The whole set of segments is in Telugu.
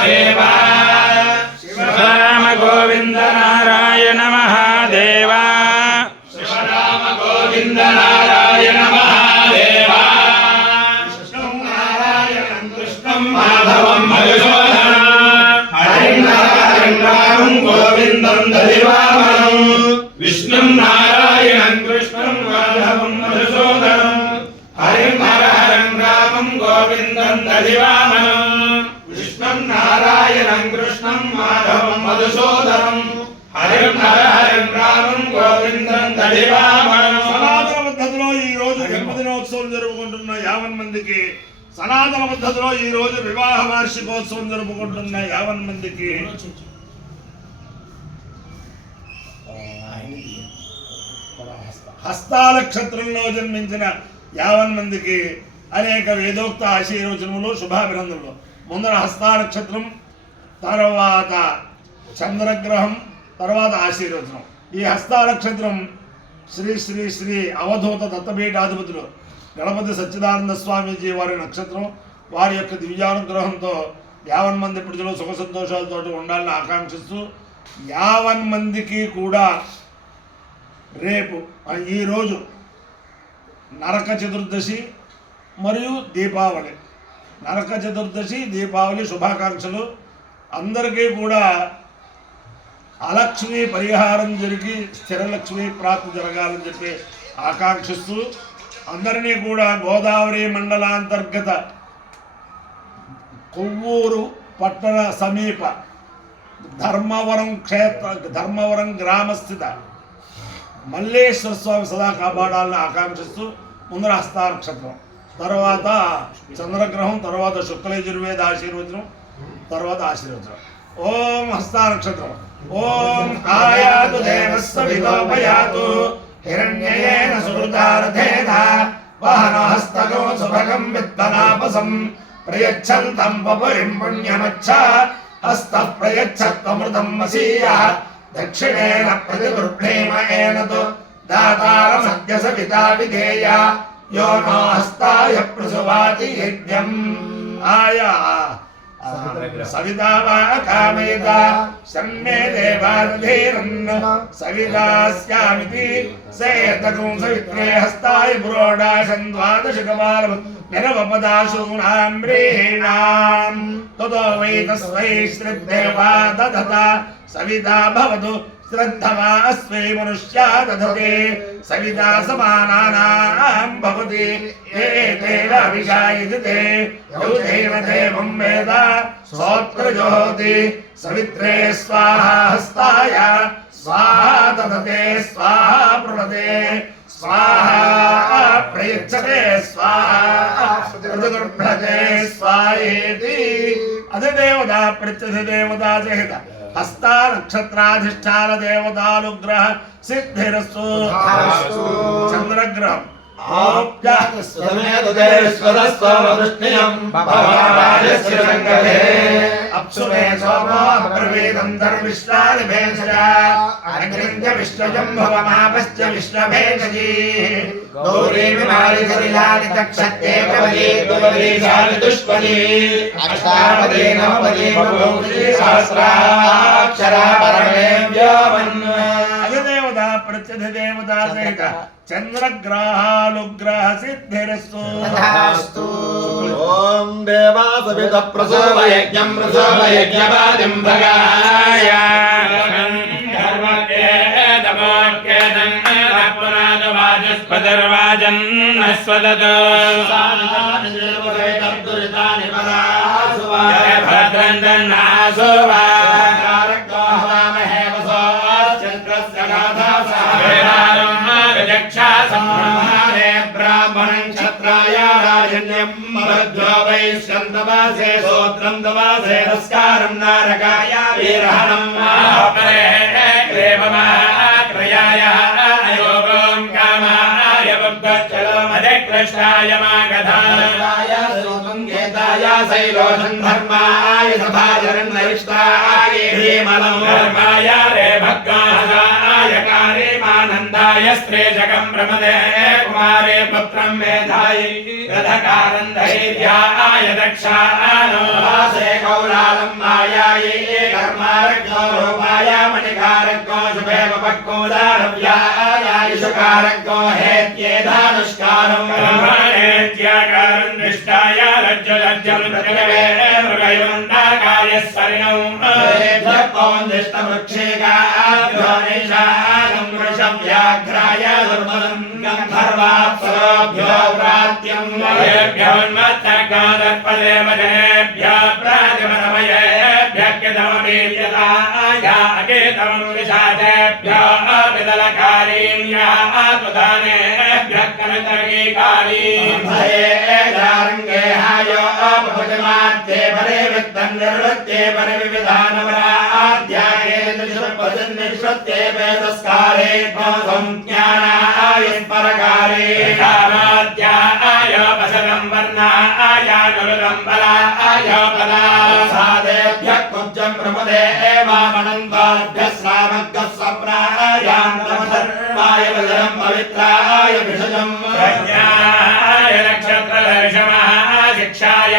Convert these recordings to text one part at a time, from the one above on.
महादेव शिवराम गोविंद नारायण महादेव शिवराम गोविंद नारायण महादेव कृष्णं नारायणं कृष्णं माधवं मधुसूदनं हरिं नारायणं गोविन्दं दधिवामनं विष्णुं नारायणं कृष्णं माधवं मधुसूदनं हरिं हरं रामं गोविन्दं दधिवामनं विष्णुं नारायणं कृष्णं माधवं मधुसूदनं हरिं हरं रामं गोविन्दं दधिवामनं సనాతన పద్ధతిలో ఈ రోజు జన్మదినోత్సవం జరుపుకుంటున్న 50 మందికి సనాతన పద్ధతిలో ఈ రోజు వివాహ వార్షికోత్సవం జరుపుకుంటున్న 50 మందికి హస్తానక్షత్రంలో జన్మించిన 50 మందికి అనేక వేదోక్త ఆశీర్వచనములు శుభాభినందనలు. ముందర హస్తానక్షత్రం, తర్వాత చంద్రగ్రహం, తర్వాత ఆశీర్వచనం. ఈ హస్తానక్షత్రం శ్రీ శ్రీ శ్రీ అవధూత దత్తపీఠాధిపతులు గణపతి సచ్చిదానంద స్వామీజీ వారి నక్షత్రం. వారి యొక్క దివ్యానుగ్రహంతో 50 మంది ప్రజలు సుఖ సంతోషాలతో ఉండాలని ఆకాంక్షిస్తూ 50 మందికి కూడా రేపు ఈరోజు నరక చతుర్దశి మరియు దీపావళి, నరక చతుర్దశి దీపావళి శుభాకాంక్షలు. అందరికీ కూడా అలక్ష్మి పరిహారం జరిగి స్థిరలక్ష్మి ప్రాప్తి జరగాలని చెప్పి ఆకాంక్షిస్తూ అందరినీ కూడా గోదావరి మండలాంతర్గత కొవ్వూరు పట్టణ సమీప ధర్మవరం గ్రామస్థిత మల్లేశ్వర స్వామి సదా కాపాడాలని ఆకాంక్షిస్తూ ముందర హస్తానక్షత్రం, తర్వాత చంద్రగ్రహం, తర్వాత శుక్లయజుర్వేద ఆశీర్వచనం, తర్వాత ఆశీర్వచనం. ఓం హస్తానక్షత్రం. ఓం ఆయాతు దేవస్య విలోపయాతు హిరణ్యేన సుహృదారథేన వాహన హస్తగో సుభగం విద్వనాపసం ప్రయచ్చంతం పపురిం పుణ్యమచ్చ హస్త ప్రయచ్చత్వమృతం వసీయః దక్షిణేన ప్రతిదుర్భేమేన తు దాతారమద్య సవితా విధేయ యో నో హస్తాయ ప్రసువాతి యజ్ఞం ఆయా సవితా వా కామేత సన్మే దేవాధీరన్ సవితాస్యామితి సేతకం సవిత్రే హస్తాయ పురోడాశం ద్వాదశకపాలం నిరవపదాశూనాం వ్రీణాం తతో వై తస్మై శ్రద్ధేవా దదత సవితా భవతు శ్రద్ధవా అస్మై మనుష్యా దదతే సవితా సమానానాం భవతి ఏతేన అభిషాయితే యౌతేన దేవం వేద స్తోత్రజోతి సవిత్రే స్వాహా హస్తాయ స్వాహా దదతే స్వాహా ప్రణతే స్వాహా ప్రయచ్చతే స్వాహా ప్రతిగృహ్ణతే స్వాయేతి అధిదేవత ప్రత్యధిదేవతా సహిత హస్తా నక్షత్రాధిష్టాన దేవతానుగ్రహ సిద్ధిరస్తు. చంద్రగ్రహం అప్సురే సోమో అబ్రవీదం ధర్మిష్టాని భేషజ అగ్నించ విష్ణుజంభవమాపశ్చ విష్ణభేషజీ గౌరీ విమాలి సరిలాని తక్షత్తే కవలీ దువలీశాని దుష్పలీ అష్టాపదీ నవపదీ బహుశ్రీ సహస్రాక్షరా పరమే వ్యోమన్. అధిదేవత ప్రత్యధిదేవతా సహిత చంద్రగ్రహానుగ్రహ సిద్ధిరస్తు. ఓం దేవా సవిత ప్రసోమయజ్ఞం ప్రసోమయజ్ఞవాదిం భగాయ పదర్వాజన్నస్వదతో భద్రందన్నాసువా బ్రాహ్మణం క్షత్రాయ రాజన్యం మరద్వో వైశ్యంతవాసే సోత్రం దవాసే నమస్కారం నారకాయ వీరహణం క్రేమమాక్రయాయ అయోగం కామాయ భక్తచలో మదకృష్ణాయ మాగధాయ సోమంగేతాయ శైలోషం ధర్మాయ సభాచరణ ఇష్టాయ భీమలం ధర్మాయ రే భక్తాయ कार्यमानन्दाय स्त्रेजकं प्रमदे कुमारे पुत्रं मेधायि रथकारं धैर्याय दक्षानो वासे कौलालं मायायै कर्मारज्ञो रूपाय मणिकारज्ञो शुभे पक्कोदारव्याय शुकारज्ञो हेत्येधानुष्कारं कर्माणेत्याकारं निष्ठाय रज्जुलज्जं प्रजवे मृगयुन्दाकाय स्वर्णं पौन्दिष्टवृक्षेकाभ्यो निशानं वृषव्याघ्राय दुर्मदं गन्धर्वाप्सरोभ्यो व्रात्यं वयेभ्योन्मत्तकादर्पदेव जनेभ्यः प्राजमनमयेभ्यः कितममीर्यताय अकेतमं विशाचेभ्यो विदलकारीण्याः तुदानेभ्यः कवितर्गीकारीं भयेदारङ्गे हायो अपभजमाद्ये परिवृत्तं निर्वृत्ये परिविधानवराध्याये निश्वत्ये वेदस्कारे ज्ञानाय परकारे कामाद्याय वसनं वर्णाय नुरुदं बलाय पदा सादेभ्यः कुब्जं प्रमुदे वामनन्ताभ्यः श्रावकः स्वप्नायान्तमधर्माय वज्रं पवित्राय भिषजं प्रज्ञाय नक्षत्रदर्शमाय शिक्षाय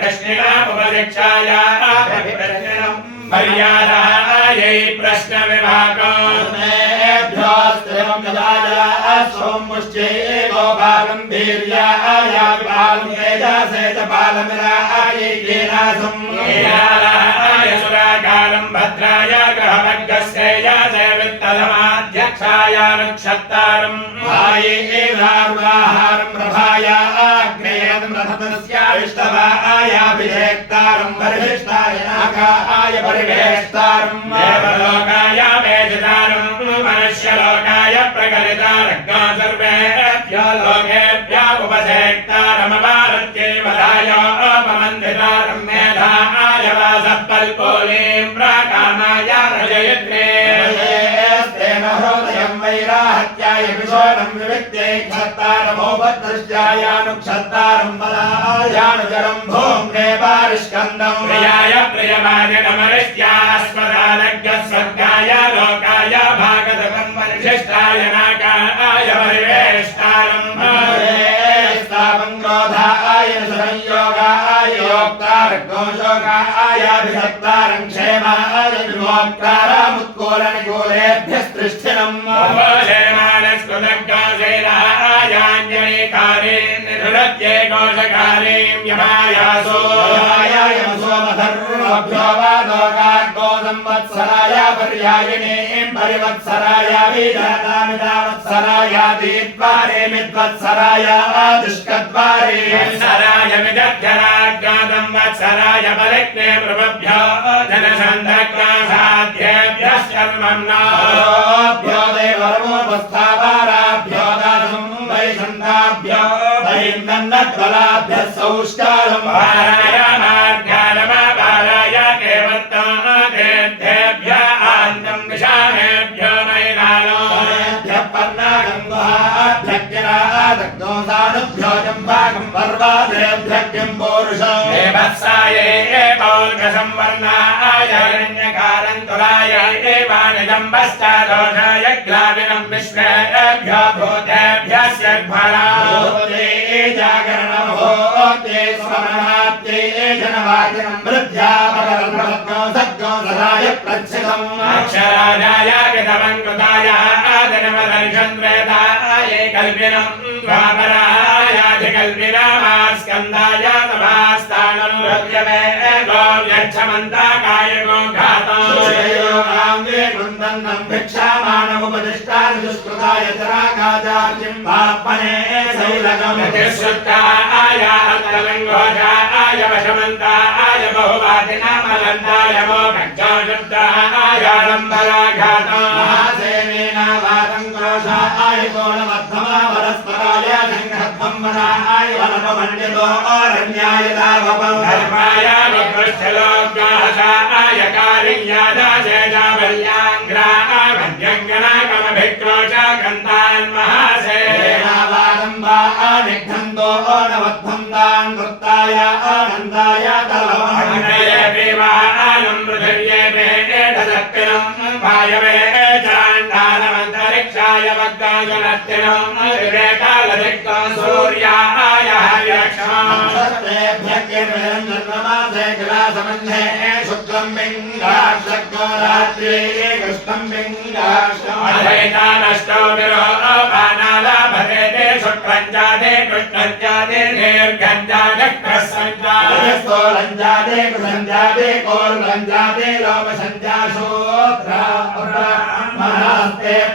प्रश्निनामुपशिक्षाय मर्यादायै प्रश्नविभागोऽस्त्रिवं यदाय सोमुष्टे गोपालं वीर्याय विपालं तेजसे च पालमिराय कीनासं कीनालाय सुराकारं भद्राय ग्रहवर्गस्येयासे वित्तधमाध्यक्षाय नक्षत्तारं भाये रार्वाहारं प्रभाय अग्नेयं रथतस्याविष्टवाय अभिषेक्तारं वरिष्ठाय नागाय परिवेष्टारं देवलोकाय वेदितारं मनुष्यलोकाय प्रकलितारज्ञो सर्वेभ्यो लोकेभ्यो उपसेक्तारमवारत्यैवदाय अपमन्दितारं मेधाय वासपल्पोलीं प्राकामाय रजयत्रे तेन हृदयं वैराहत्याय विशोणं विविक्त्यै क्षत्तारमोपदृष्ट्यायानुक्षत्तारं बलायानुचरं भूम्ने पारिष्कन्दं प्रियाय प्रियमादिनमरिष्ट्यास्मदालज्ञः स्वर्गाय लोकाय भागदकं वरिष्ठाय नागाय परिवेष्टारं स्थापं क्रोधाय संयोगाय योक्तारघोषोगाय अभिषक्तारं क्षेमाय विमोक्तारमुत्कोलनिकूलेभ्यस्त्रिष्ठिनम् उपशेमानस्कृतज्ञासेनायाञ्जनेकारीं निरुदत्ये कोशकारीं यमायासो यमसोमधर्मभ्यो वादोकार्गो संवत्सराय पर्यायिनीं परिवत्सराय विजातामिदावत्सराय दीद्वारे मिद्वत्सराय दुष्कद्वारे वत्सराय मिदध्यराज्ञातं वत्सराय परिज्ञे प्रभभ्यो जनसन्धक्रासाध्येभ्यश्चर्मन्नाभ्यो देवरमोपस्थावाराभ्यो दासं वैसन्धाभ्यो वैन्दन्नज्वलाभ्यः सौष्ठारं वाराय मार्गारमावाराय केवत्तादेभ्य आन्तं विशामेभ्यो नैनालोभ्यः पर्णागङ्गाभ्यग्निरादग्नो सानुभ्यो जम्बागं पर्वादेभ्यः किं पौरुषं देवत्सायै पौर्गसंवर्णाय हिरण्यकारं तुलाय एवानिजम्बश्चादोषाय ग्लाविनं विश्वेभ्यो भूतेभ्यस्य फला जागरणमहोते स्वमनात्ये जनवाचनं वृद्ध्यापकर्मज्ञो सद्गो सदाय प्रच्छितम् अक्षराजाय विधवङ्कृताय आदिनवदर्शन्द्रेताय कल्पिनं द्वापरायाधिकल्पिनामास्कन्दाय नमास्तानं रव्यवे गोव्यच्छमन्ताकाय गोघातां वृन्दन्नं भिक्षामानमुपदिष्टाय दुष्कृताय चरागाचार्यं पाप्मने शैलकं श्रुताय अन्तलङ्घोषाय वशमन्ताय बहुवादिनामलन्ताय मोक्षाय लम्बराघातां महासेनेनावादं क्रोशाय कोणमद्धमावरस्पराय शङ्खध्वं वनाय वनपमण्डितो अरण्याय दावपं धर्माय विकृष्टलोकाशाय कारिण्यादाशे जाबल्याङ्ग्राय मध्यङ्गनाकमभिक्रोशकन्तान् महासेनावादं वा अनिघ्नन्तो अनवद्धं तान् वृत्ताय आनन्दाय तलमहण्डये पिबानं पृथिव्ये वेदशक्तिनं वायवे चाण्डालं సూర్యాయ వగ్గాజనత్తినో వివేకాలదిక్తో సూర్యాయ నక్షత్రేభ్యర్మాసే కళాసమంధే శుక్లం పింగాక్షో రాత్రి కృష్ణం పింగాష్టో విరోపానాలాభతే శుక్లంజాదే కృష్ణంజాదే దీర్ఘంజాదే స్థోలంజాదే కృసంజాదే కోల్లంజాదే లోకసంజాశోత్రే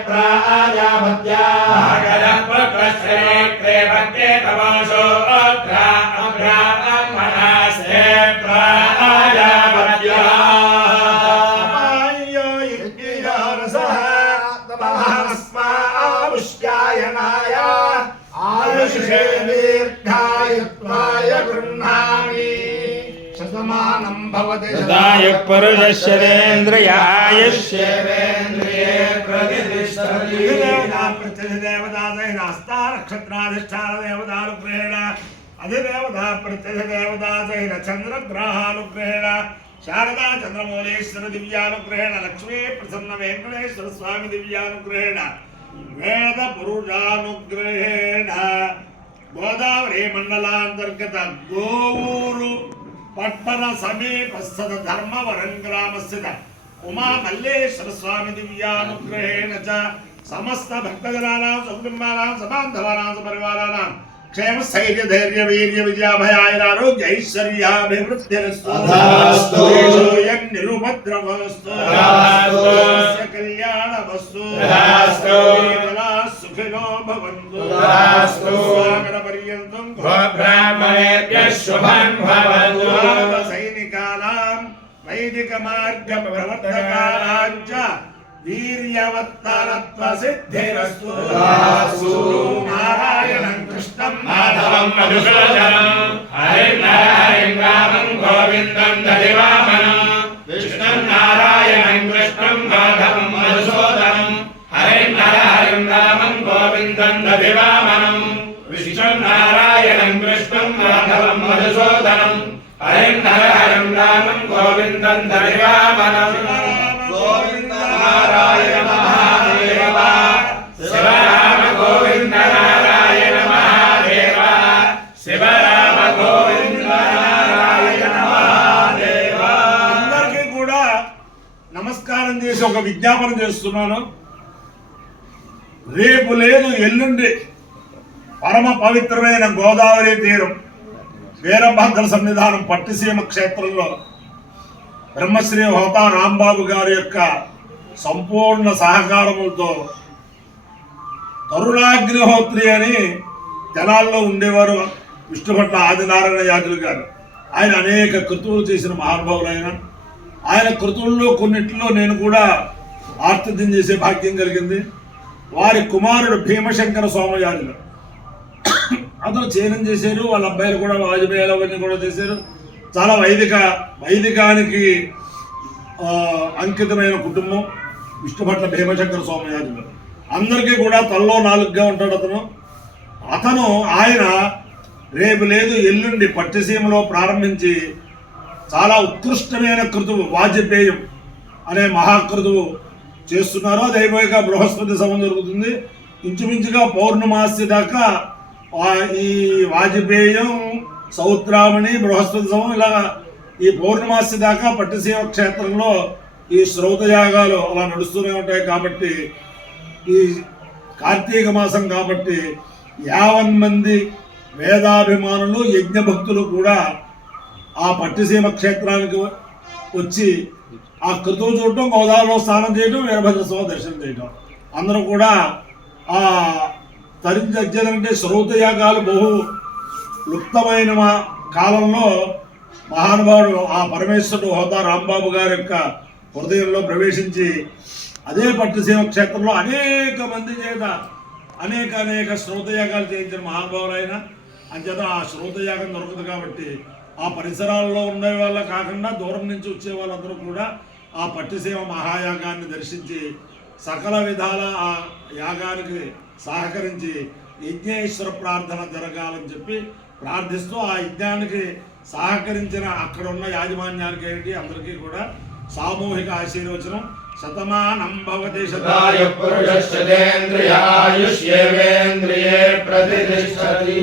ప్రాజాపత్యా ప్రశ్రే తమోశోత్రే ప్రాజాపత్యా ఆయుషే దీర్ఘాయుత్వాయ గృహ్ణామి శతమానం భవతి సదాయ పురుషేంద్రియాయుష్యేంద్రియే ప్రతిష్టతి దేవతా నక్షత్రాధిష్టాన దేవతానుగ్రహేణ అధిదేవతా ప్రత్యధిదేవతాసైన చంద్రగ్రహానుగ్రహేణ శారదా చంద్రమౌళేశ్వర దివ్యానుగ్రహేణ లక్ష్మీ ప్రసన్న వెంకటేశ్వర స్వామి దివ్యానుగ్రహేణ వేద పురుషానుగ్రహేణ గోదావరి మండలాంతర్గత గోవూరు పట్టణ సమీపస్థ ధర్మవరం గ్రామస్థిత ఉమా మల్లేశ్వర స్వామి దివ్యానుగ్రహేణ చ సమస్త భక్తజనానాం సకుటుంబానాం సబాంధవానాం సపరివారానాం క్షేమ స్థైర్య ధైర్య వీర్య విజయాభయారోగ్య ఐశ్వర్యాభివృద్ధిరస్తు నిరుపద్రవస్తు కళ్యాణమస్తు సుఖినో భవంతు పర్యంతం బ్రాహ్మణేభ్యః శుభం భవతు సైనికానాం వైదిక మార్గ ప్రవర్తకానాం చ వీర్యవత్తరత్వ సిద్ధిరస్తు నారాయణం కృష్ణం మాధవం మధుసూదనం హరిం హరిం రామం గోవిందం దధివామనం విష్ణుం నారాయణం కృష్ణం మాధవం మధుసూదనం హరిం హరిం రామం గోవిందం దధివామనం విష్ణుం నారాయణం కృష్ణం మాధవం మధుసూదనం హరిం హరిం రామం గోవిందం దధివామనం గోవింద నారాయణ మహాదేవ శివరామ గోవింద నారాయణ మహాదేవ శివరామ గోవింద నారాయణ మహాదేవ. అందరికీ కూడా నమస్కారం చేసి ఒక విజ్ఞాపన చేస్తున్నాను. రేపు లేదు ఎల్లుండి పరమ పవిత్రమైన గోదావరి తీరం వీరభద్ర సన్నిధానం పట్టిసీమ క్షేత్రంలో బ్రహ్మశ్రీ హోతా రాంబాబు గారి యొక్క సంపూర్ణ సహకారములతో తరుణాగ్నిహోత్రి అని తెనాల్లో ఉండేవారు విష్ణుభట్ల ఆదినారాయణ యాజులు గారు. ఆయన అనేక కృతువులు చేసిన మహానుభావులైన ఆయన కృతువుల్లో కొన్నిట్లో నేను కూడా ఆర్తిథ్యం చేసే భాగ్యం కలిగింది. వారి కుమారుడు భీమశంకర సోమయాజులు అతను చయనం చేశారు. వాళ్ళ అబ్బాయిలు కూడా వాజపేయిలు అవన్నీ కూడా చేశారు. చాలా వైదికానికి అంకితమైన కుటుంబం విష్ణుభట్ల భీమశంకర సోమయాజులు. అందరికీ కూడా తల్లో నాలుగుగా ఉంటాడు అతను. ఆయన రేపు లేదు ఎల్లుండి పట్టిసీమలో ప్రారంభించి చాలా ఉత్కృష్టమైన కృతువు వాజపేయం అనే మహాకృతువు చేస్తున్నారు. అది అయిపోయాక బృహస్పతి సమం జరుగుతుంది. ఇంచుమించుగా పౌర్ణమాసి దాకా ఈ వాజపేయం సౌత్రామణి బృహస్పతి సమం ఇలాగా ఈ పౌర్ణమాసి దాకా పట్టిసీమ క్షేత్రంలో ఈ శ్రౌత యాగాలు అలా నడుస్తూనే ఉంటాయి. కాబట్టి ఈ కార్తీక మాసం కాబట్టి 50 మంది వేదాభిమానులు యజ్ఞభక్తులు కూడా ఆ పట్టిసీమ క్షేత్రానికి వచ్చి ఆ కృతువు చూడటం, గోదావరిలో స్నానం చేయడం, వీరభద్ర స్వామి దర్శనం చేయడం. అందరూ కూడా ఆ తరించే శ్రౌత యాగాలు బహు లుప్తమైన కాలంలో మహానుభావుడు ఆ పరమేశ్వరుడు హోతా రాంబాబు గారి యొక్క హృదయంలో ప్రవేశించి అదే పట్టిసీమ క్షేత్రంలో అనేక మంది చేత అనేక శ్రౌతయాగాలు చేయించిన మహానుభావులైన అంచేత ఆ శ్రౌతయాగం దొరకదు. కాబట్టి ఆ పరిసరాల్లో ఉండే వాళ్ళ కాకుండా దూరం నుంచి వచ్చే వాళ్ళందరూ కూడా ఆ పట్టిసీమ మహాయాగాన్ని దర్శించి సకల విధాల ఆ యాగానికి సహకరించి యజ్ఞేశ్వర ప్రార్థన జరగాలని చెప్పి ప్రార్థిస్తూ ఆ యజ్ఞానికి సహకరించిన అక్కడ ఉన్న యాజమాన్యానికి ఏంటి అందరికీ కూడా సామూహిక ఆశీర్వచనం శతమానం భవతి శతాయు పురుషస్యేంద్రియాయుష్యేవేంద్రియే ప్రతిష్టతి.